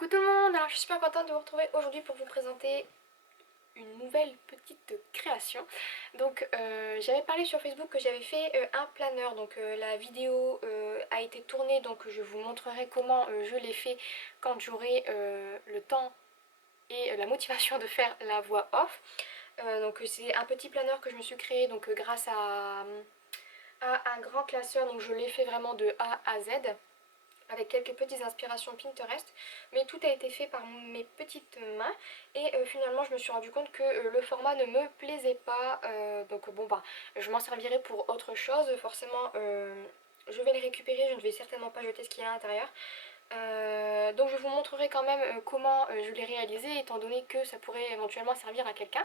Coucou tout le monde, alors je suis super contente de vous retrouver aujourd'hui pour vous présenter une nouvelle petite création. Donc j'avais parlé sur Facebook que j'avais fait un planeur, donc la vidéo a été tournée, donc je vous montrerai comment je l'ai fait quand j'aurai le temps et la motivation de faire la voix off. Donc c'est un petit planeur que je me suis créé donc grâce à un grand classeur, donc je l'ai fait vraiment de A à Z avec quelques petites inspirations Pinterest, mais tout a été fait par mes petites mains et finalement je me suis rendu compte que le format ne me plaisait pas, donc bon bah je m'en servirai pour autre chose, forcément je vais les récupérer, je ne vais certainement pas jeter ce qu'il y a à l'intérieur. Donc je vous montrerai quand même comment je l'ai réalisé, étant donné que ça pourrait éventuellement servir à quelqu'un.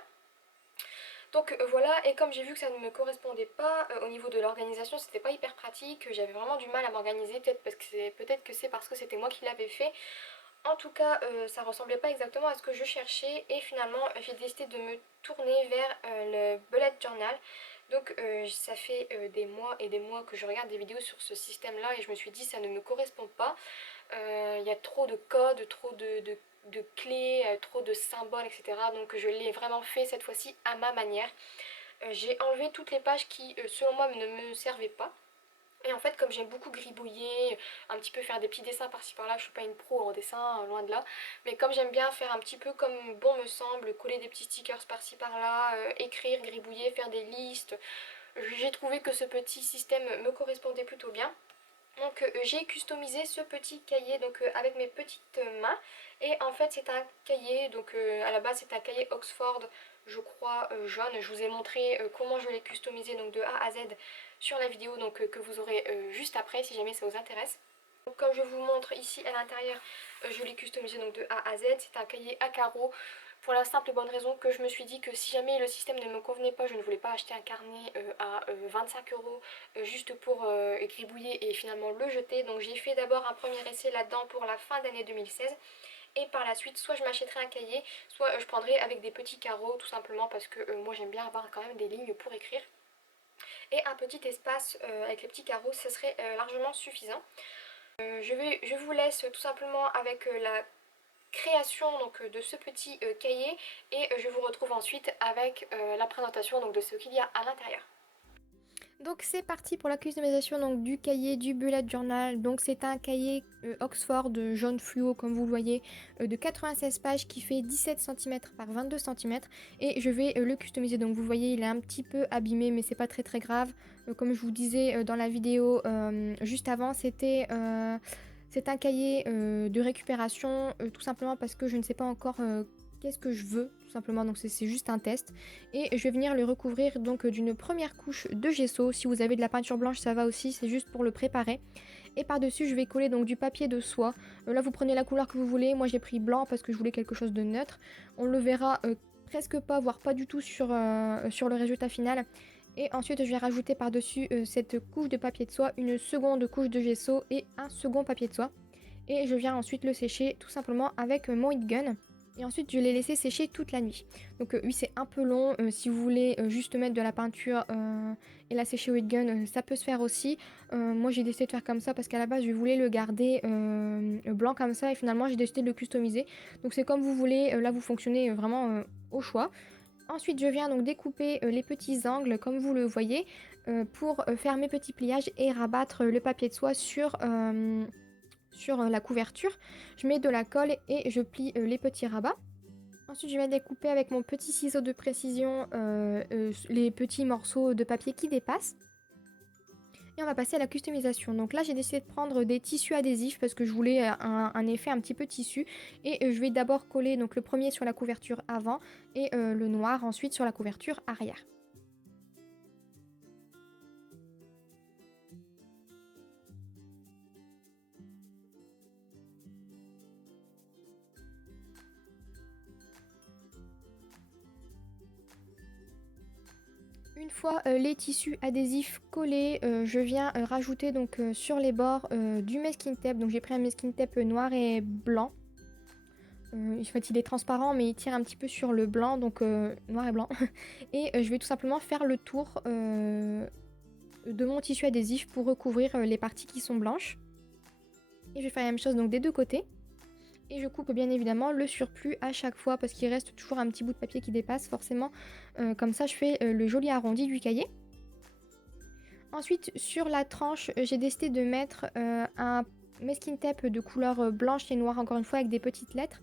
Donc voilà, et comme j'ai vu que ça ne me correspondait pas au niveau de l'organisation, c'était pas hyper pratique, j'avais vraiment du mal à m'organiser, peut-être que c'est parce que c'était moi qui l'avais fait. En tout cas, ça ressemblait pas exactement à ce que je cherchais et finalement j'ai décidé de me tourner vers le bullet journal. Donc ça fait des mois et des mois que je regarde des vidéos sur ce système-là et je me suis dit ça ne me correspond pas. Il y a trop de codes, trop de clés, trop de symboles, etc. Donc je l'ai vraiment fait cette fois-ci à ma manière. J'ai enlevé toutes les pages qui, selon moi, ne me servaient pas. Et en fait, comme j'aime beaucoup gribouiller, un petit peu faire des petits dessins par-ci par-là, je suis pas une pro en dessin, loin de là, mais comme j'aime bien faire un petit peu comme bon me semble, coller des petits stickers par-ci par-là, écrire, gribouiller, faire des listes, j'ai trouvé que ce petit système me correspondait plutôt bien. Donc j'ai customisé ce petit cahier donc avec mes petites mains et en fait c'est un cahier, donc à la base c'est un cahier Oxford je crois jaune. Je vous ai montré comment je l'ai customisé donc de A à Z sur la vidéo donc que vous aurez juste après si jamais ça vous intéresse. Donc, comme je vous montre ici à l'intérieur, je l'ai customisé donc de A à Z, c'est un cahier à carreaux pour la simple et bonne raison que je me suis dit que si jamais le système ne me convenait pas, je ne voulais pas acheter un carnet à 25 € juste pour gribouiller et finalement le jeter. Donc j'ai fait d'abord un premier essai là-dedans pour la fin d'année 2016 et par la suite soit je m'achèterai un cahier, soit je prendrai avec des petits carreaux tout simplement parce que moi j'aime bien avoir quand même des lignes pour écrire. Et un petit espace avec les petits carreaux, ce serait largement suffisant. Je vous laisse tout simplement avec la création donc, de ce petit cahier et je vous retrouve ensuite avec la présentation donc, de ce qu'il y a à l'intérieur. Donc c'est parti pour la customisation donc, du cahier du bullet journal. Donc c'est un cahier Oxford jaune fluo comme vous le voyez de 96 pages qui fait 17 cm par 22 cm et je vais le customiser. Donc vous voyez il est un petit peu abîmé mais c'est pas très grave. Comme je vous disais dans la vidéo juste avant, c'est un cahier de récupération tout simplement parce que je ne sais pas encore qu'est-ce que je veux tout simplement, donc c'est juste un test et je vais venir le recouvrir donc d'une première couche de gesso. Si vous avez de la peinture blanche ça va aussi, c'est juste pour le préparer et par dessus je vais coller donc du papier de soie. Là vous prenez la couleur que vous voulez, moi j'ai pris blanc parce que je voulais quelque chose de neutre. On le verra presque pas voire pas du tout sur le résultat final. Et ensuite je vais rajouter par dessus cette couche de papier de soie une seconde couche de gesso et un second papier de soie et je viens ensuite le sécher tout simplement avec mon heat gun. Et ensuite, je l'ai laissé sécher toute la nuit. Donc oui, c'est un peu long. Si vous voulez juste mettre de la peinture et la sécher au heat gun, ça peut se faire aussi. Moi, j'ai décidé de faire comme ça parce qu'à la base, je voulais le garder blanc comme ça. Et finalement, j'ai décidé de le customiser. Donc c'est comme vous voulez. Là, vous fonctionnez vraiment au choix. Ensuite, je viens donc découper les petits angles comme vous le voyez pour faire mes petits pliages et rabattre le papier de soie sur la couverture. Je mets de la colle et je plie les petits rabats. Ensuite, je vais découper avec mon petit ciseau de précision les petits morceaux de papier qui dépassent. Et on va passer à la customisation. Donc là, j'ai décidé de prendre des tissus adhésifs parce que je voulais un effet un petit peu tissu. Et je vais d'abord coller donc, le premier sur la couverture avant et le noir ensuite sur la couverture arrière. Une fois les tissus adhésifs collés, je viens rajouter donc sur les bords du masking tape. Donc j'ai pris un masking tape noir et blanc. En fait, il est transparent mais il tire un petit peu sur le blanc, donc noir et blanc. Et je vais tout simplement faire le tour de mon tissu adhésif pour recouvrir les parties qui sont blanches. Et je vais faire la même chose donc des deux côtés. Et je coupe bien évidemment le surplus à chaque fois parce qu'il reste toujours un petit bout de papier qui dépasse forcément. Comme ça je fais le joli arrondi du cahier. Ensuite sur la tranche, j'ai décidé de mettre un masking tape de couleur blanche et noire encore une fois avec des petites lettres.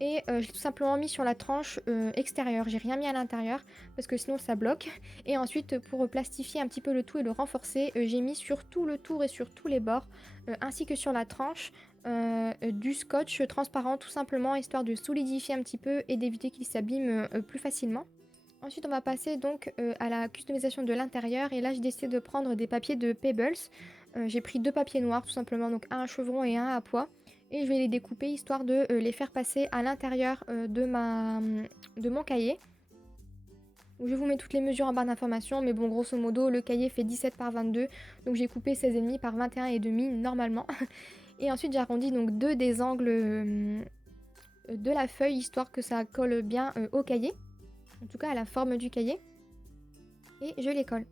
Et je l'ai tout simplement mis sur la tranche extérieure, j'ai rien mis à l'intérieur parce que sinon ça bloque. Et ensuite pour plastifier un petit peu le tout et le renforcer, j'ai mis sur tout le tour et sur tous les bords, ainsi que sur la tranche, du scotch transparent tout simplement histoire de solidifier un petit peu et d'éviter qu'il s'abîme plus facilement. Ensuite on va passer donc à la customisation de l'intérieur et là j'ai décidé de prendre des papiers de Pebbles. J'ai pris deux papiers noirs tout simplement, donc un à chevron et un à pois. Et je vais les découper histoire de les faire passer à l'intérieur de mon cahier. Donc, je vous mets toutes les mesures en barre d'informations, mais bon, grosso modo, le cahier fait 17 par 22, donc j'ai coupé 16,5 par 21,5 normalement. Et ensuite, j'arrondis donc deux des angles de la feuille, histoire que ça colle bien au cahier, en tout cas à la forme du cahier. Et je les colle.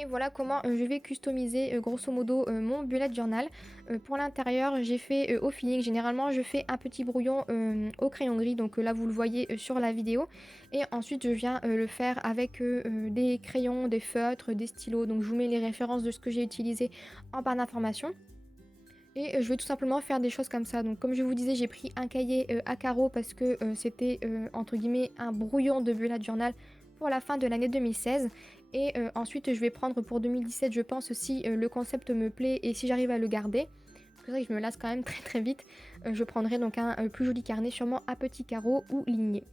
Et voilà comment je vais customiser grosso modo mon bullet journal. Pour l'intérieur, j'ai fait au feeling. Généralement, je fais un petit brouillon au crayon gris. Donc là, vous le voyez sur la vidéo. Et ensuite, je viens le faire avec des crayons, des feutres, des stylos. Donc je vous mets les références de ce que j'ai utilisé en barre d'information. Et je vais tout simplement faire des choses comme ça. Donc comme je vous disais, j'ai pris un cahier à carreaux parce que c'était entre guillemets un brouillon de bullet journal pour la fin de l'année 2016. Et ensuite je vais prendre pour 2017 je pense si le concept me plaît et si j'arrive à le garder. Parce que c'est vrai que je me lasse quand même très très vite. Je prendrai donc un plus joli carnet sûrement à petits carreaux ou ligné.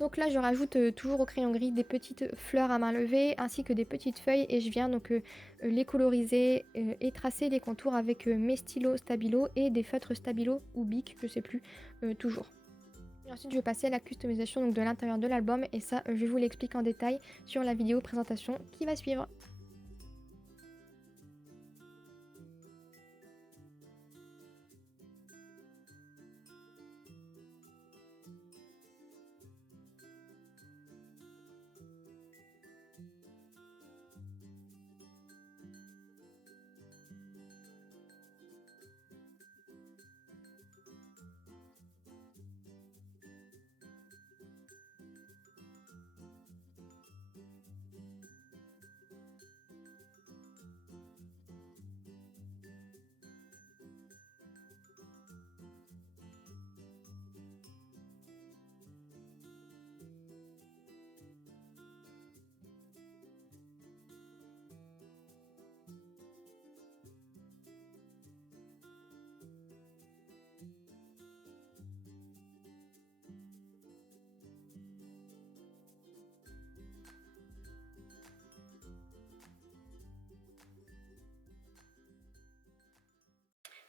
Donc là je rajoute toujours au crayon gris des petites fleurs à main levée ainsi que des petites feuilles et je viens donc les coloriser et tracer les contours avec mes stylos stabilo et des feutres stabilo ou bic, je sais plus, toujours. Et ensuite je vais passer à la customisation donc, de l'intérieur de l'album et ça je vous l'explique en détail sur la vidéo présentation qui va suivre.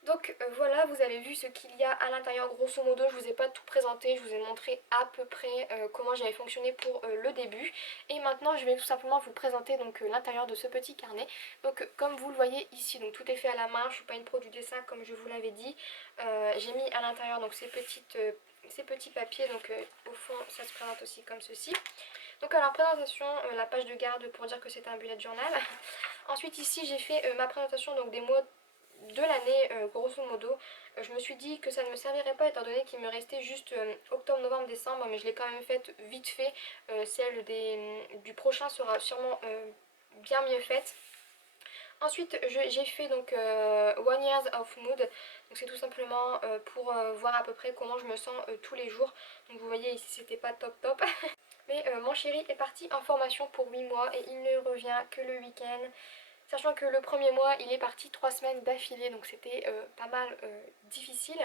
Donc voilà, vous avez vu ce qu'il y a à l'intérieur grosso modo, je vous ai pas tout présenté, je vous ai montré à peu près comment j'avais fonctionné pour le début. Et maintenant je vais tout simplement vous présenter donc l'intérieur de ce petit carnet. Donc comme vous le voyez ici, donc tout est fait à la main, je suis pas une pro du dessin comme je vous l'avais dit. J'ai mis à l'intérieur donc ces petits papiers, donc au fond ça se présente aussi comme ceci. Donc alors présentation, la page de garde pour dire que c'est un bullet journal. Ensuite ici j'ai fait ma présentation donc des mots de l'année grosso modo. Je me suis dit que ça ne me servirait pas étant donné qu'il me restait juste octobre, novembre, décembre, mais je l'ai quand même faite vite fait. Celle du prochain sera sûrement bien mieux faite. Ensuite j'ai fait donc One Years of Mood, donc c'est tout simplement pour voir à peu près comment je me sens tous les jours. Donc vous voyez ici c'était pas top top. Mais mon chéri est parti en formation pour 8 mois et il ne revient que le week-end. Sachant que le premier mois il est parti 3 semaines d'affilée, donc c'était pas mal difficile.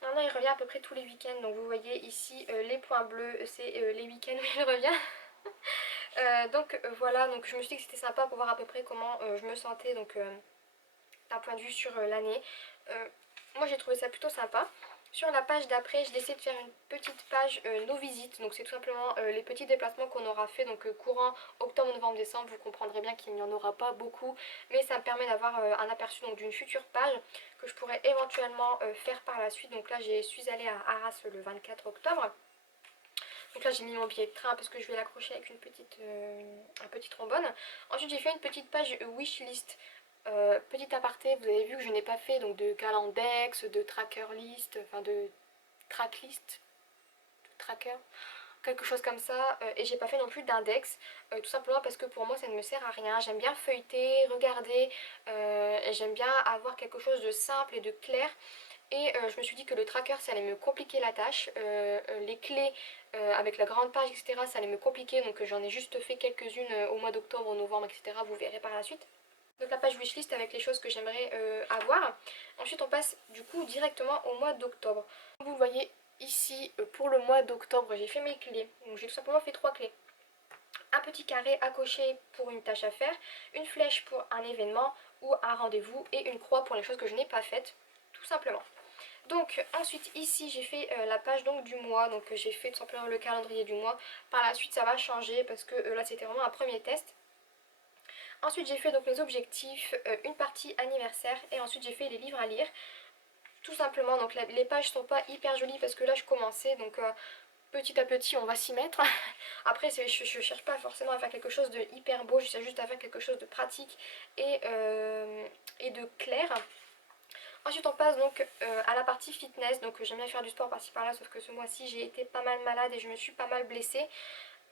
Maintenant il revient à peu près tous les week-ends, donc vous voyez ici les points bleus c'est les week-ends où il revient. Donc voilà, donc je me suis dit que c'était sympa pour voir à peu près comment je me sentais donc d'un point de vue sur l'année. Moi j'ai trouvé ça plutôt sympa. Sur la page d'après, j'ai décidé de faire une petite page nos visites. Donc c'est tout simplement les petits déplacements qu'on aura fait. Donc courant octobre, novembre, décembre, vous comprendrez bien qu'il n'y en aura pas beaucoup. Mais ça me permet d'avoir un aperçu d'une future page que je pourrais éventuellement faire par la suite. Donc là, je suis allée à Arras le 24 octobre. là j'ai mis mon billet de train parce que je vais l'accrocher avec un petit trombone. Ensuite j'ai fait une petite page wishlist. Petit aparté, vous avez vu que je n'ai pas fait donc de calendex, de tracker list, enfin de tracklist, de tracker, quelque chose comme ça, et j'ai pas fait non plus d'index, tout simplement parce que pour moi ça ne me sert à rien. J'aime bien feuilleter, regarder, et j'aime bien avoir quelque chose de simple et de clair. Et je me suis dit que le tracker ça allait me compliquer la tâche, les clés avec la grande page etc ça allait me compliquer, donc j'en ai juste fait quelques-unes au mois d'octobre, novembre etc, vous verrez par la suite. Donc la page wishlist avec les choses que j'aimerais avoir. Ensuite on passe du coup directement au mois d'octobre. Vous voyez ici pour le mois d'octobre j'ai fait mes clés, donc j'ai tout simplement fait 3 clés. Un petit carré à cocher pour une tâche à faire, une flèche pour un événement ou un rendez-vous et une croix pour les choses que je n'ai pas faites, tout simplement. Donc ensuite ici j'ai fait la page donc du mois, donc j'ai fait tout simplement le calendrier du mois. Par la suite ça va changer parce que là c'était vraiment un premier test. Ensuite j'ai fait donc les objectifs, une partie anniversaire et ensuite j'ai fait les livres à lire. Tout simplement, donc les pages sont pas hyper jolies parce que là je commençais, donc petit à petit on va s'y mettre. Après je cherche pas forcément à faire quelque chose de hyper beau, je cherche juste à faire quelque chose de pratique et de clair. Ensuite on passe donc à la partie fitness, donc j'aime bien faire du sport par-ci par-là, sauf que ce mois-ci j'ai été pas mal malade et je me suis pas mal blessée.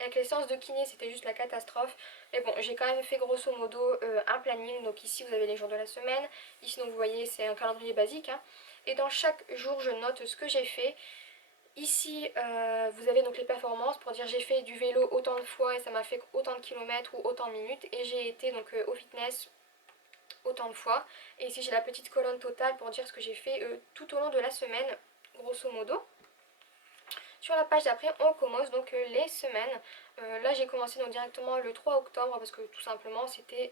Avec les séances de kiné c'était juste la catastrophe. Mais bon, j'ai quand même fait grosso modo un planning. Donc ici vous avez les jours de la semaine. Ici donc vous voyez c'est un calendrier basique, hein. Et dans chaque jour je note ce que j'ai fait. Ici vous avez donc les performances pour dire j'ai fait du vélo autant de fois et ça m'a fait autant de kilomètres ou autant de minutes. Et j'ai été donc au fitness autant de fois. Et ici j'ai la petite colonne totale pour dire ce que j'ai fait tout au long de la semaine grosso modo. Sur la page d'après, on commence donc les semaines. Là, j'ai commencé donc directement le 3 octobre parce que tout simplement, c'était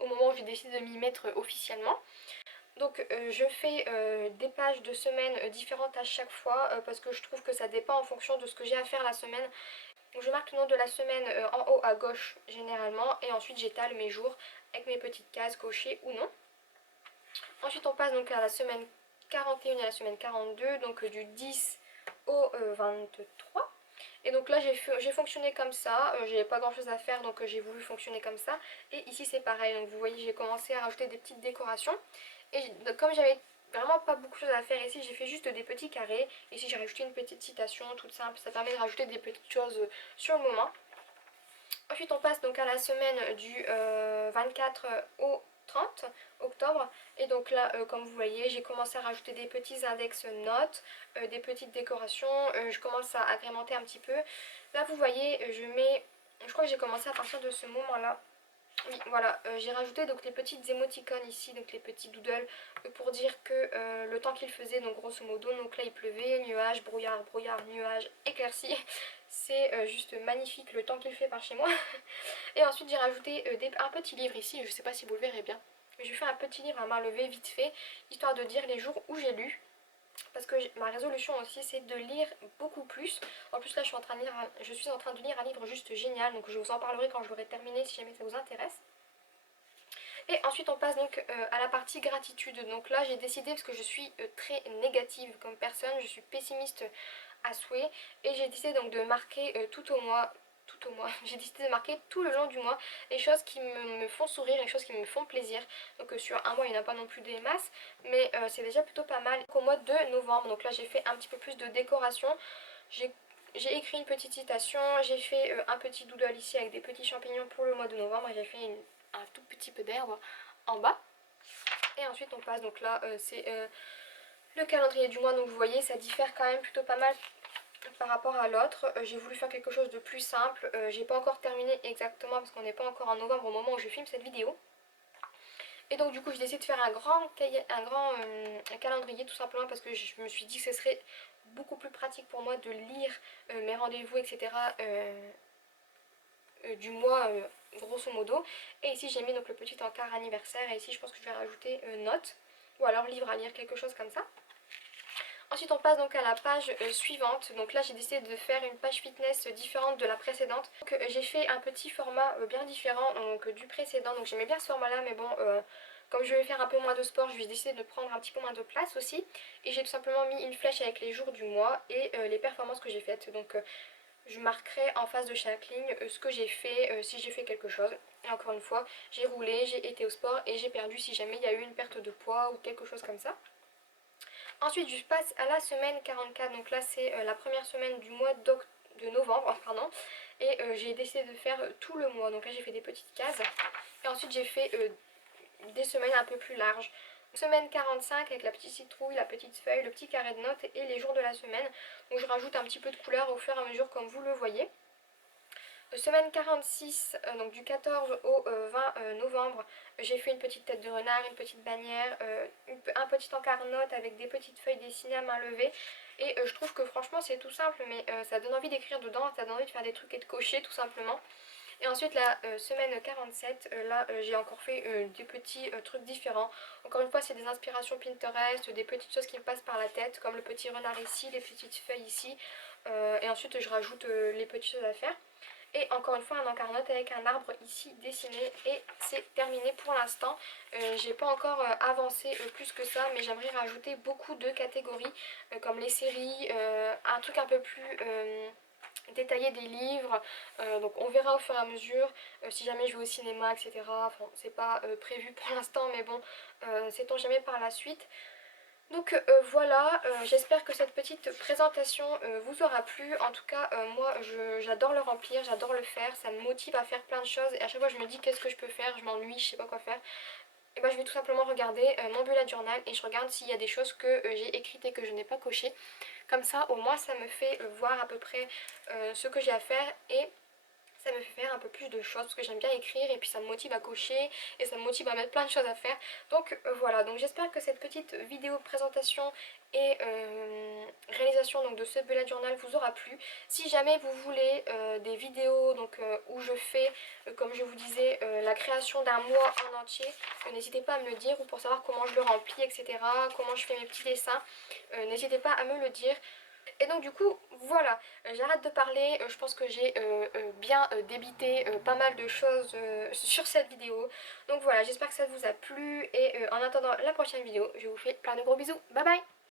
au moment où j'ai décidé de m'y mettre officiellement. Donc je fais des pages de semaines différentes à chaque fois parce que je trouve que ça dépend en fonction de ce que j'ai à faire la semaine. Donc je marque le nom de la semaine en haut à gauche généralement et ensuite j'étale mes jours avec mes petites cases cochées ou non. Ensuite on passe donc à la semaine 41 et à la semaine 42, donc du 10 au 23. Et donc là j'ai fonctionné comme ça, j'avais pas grand chose à faire donc j'ai voulu fonctionner comme ça. Et ici c'est pareil, donc vous voyez j'ai commencé à rajouter des petites décorations. Et comme j'avais vraiment pas beaucoup de choses à faire ici, j'ai fait juste des petits carrés. Ici j'ai rajouté une petite citation toute simple, ça permet de rajouter des petites choses sur le moment. Ensuite on passe donc à la semaine du 24 au 30 octobre. Et donc là comme vous voyez j'ai commencé à rajouter des petits index notes, des petites décorations, je commence à agrémenter un petit peu. Là vous voyez je crois que j'ai commencé à partir de ce moment là. Oui, voilà, j'ai rajouté donc les petites émoticônes ici, donc les petits doodles, pour dire que le temps qu'il faisait, donc grosso modo, donc là il pleuvait, nuage, brouillard, brouillard, nuage, éclaircie. C'est juste magnifique le temps qu'il fait par chez moi. Et ensuite j'ai rajouté un petit livre ici, je sais pas si vous le verrez bien. J'ai fait un petit livre à main levée vite fait, histoire de dire les jours où j'ai lu. Parce que ma résolution aussi c'est de lire beaucoup plus. En plus là je suis en train de lire un livre juste génial, donc je vous en parlerai quand je l'aurai terminé si jamais ça vous intéresse. Et ensuite on passe donc à la partie gratitude. Donc là j'ai décidé, parce que je suis très négative comme personne, je suis pessimiste à souhait, et j'ai décidé donc de marquer tout au mois, j'ai décidé de marquer tout le long du mois les choses qui me font sourire, les choses qui me font plaisir. Donc sur un mois il n'y en a pas non plus des masses, mais c'est déjà plutôt pas mal. Au mois de novembre, donc là j'ai fait un petit peu plus de décoration. J'ai écrit une petite citation, j'ai fait un petit doodle ici avec des petits champignons pour le mois de novembre, et j'ai fait un tout petit peu d'herbe en bas. Et ensuite on passe, donc là c'est le calendrier du mois, donc vous voyez ça diffère quand même plutôt pas mal par rapport à l'autre. J'ai voulu faire quelque chose de plus simple, j'ai pas encore terminé exactement parce qu'on n'est pas encore en novembre au moment où je filme cette vidéo. Et donc du coup j'ai décidé de faire un calendrier tout simplement parce que je me suis dit que ce serait beaucoup plus pratique pour moi de lire mes rendez-vous etc du mois grosso modo. Et ici j'ai mis donc le petit encart anniversaire, et ici je pense que je vais rajouter notes ou alors livre à lire, quelque chose comme ça. Ensuite on passe donc à la page suivante. Donc là j'ai décidé de faire une page fitness différente de la précédente. Donc j'ai fait un petit format bien différent donc, du précédent. Donc j'aimais bien ce format là, mais bon comme je vais faire un peu moins de sport, je vais décider de prendre un petit peu moins de place aussi. Et j'ai tout simplement mis une flèche avec les jours du mois et les performances que j'ai faites. Donc je marquerai en face de chaque ligne ce que j'ai fait, si j'ai fait quelque chose. Et encore une fois, j'ai roulé, j'ai été au sport et j'ai perdu si jamais il y a eu une perte de poids ou quelque chose comme ça. Ensuite, je passe à la semaine 44, donc là c'est la première semaine du mois de novembre, pardon. Et j'ai décidé de faire tout le mois, donc là j'ai fait des petites cases. Et ensuite j'ai fait des semaines un peu plus larges. Semaine 45 avec la petite citrouille, la petite feuille, le petit carré de notes et les jours de la semaine. Donc je rajoute un petit peu de couleur au fur et à mesure comme vous le voyez. Semaine 46, donc du 14 au 20 novembre, j'ai fait une petite tête de renard, une petite bannière, un petit encart note avec des petites feuilles dessinées à main levée. Et je trouve que franchement c'est tout simple, mais ça donne envie d'écrire dedans, ça donne envie de faire des trucs et de cocher tout simplement. Et ensuite la semaine 47, là j'ai encore fait des petits trucs différents. Encore une fois c'est des inspirations Pinterest, des petites choses qui me passent par la tête, comme le petit renard ici, les petites feuilles ici. Et ensuite je rajoute les petites choses à faire. Et encore une fois un encart note avec un arbre ici dessiné et c'est terminé pour l'instant. J'ai pas encore avancé plus que ça, mais j'aimerais rajouter beaucoup de catégories comme les séries, un truc un peu plus détaillé des livres. Donc on verra au fur et à mesure si jamais je vais au cinéma, etc. Enfin c'est pas prévu pour l'instant, mais bon, sait-on jamais par la suite. Donc voilà, j'espère que cette petite présentation vous aura plu. En tout cas, moi j'adore le remplir, j'adore le faire, ça me motive à faire plein de choses. Et à chaque fois je me dis qu'est-ce que je peux faire, je m'ennuie, je sais pas quoi faire. Et ben je vais tout simplement regarder mon bullet journal et je regarde s'il y a des choses que j'ai écrites et que je n'ai pas cochées. Comme ça au moins ça me fait voir à peu près ce que j'ai à faire et ça me fait faire un peu plus de choses parce que j'aime bien écrire et puis ça me motive à cocher et ça me motive à mettre plein de choses à faire. Donc voilà, donc j'espère que cette petite vidéo présentation et réalisation donc, de ce bullet journal vous aura plu. Si jamais vous voulez des vidéos donc, où je fais, comme je vous disais, la création d'un mois en entier, n'hésitez pas à me le dire, ou pour savoir comment je le remplis, etc., comment je fais mes petits dessins, n'hésitez pas à me le dire. Et donc du coup voilà, j'arrête de parler, je pense que j'ai bien débité pas mal de choses sur cette vidéo. Donc voilà, j'espère que ça vous a plu et en attendant la prochaine vidéo, je vous fais plein de gros bisous, bye bye.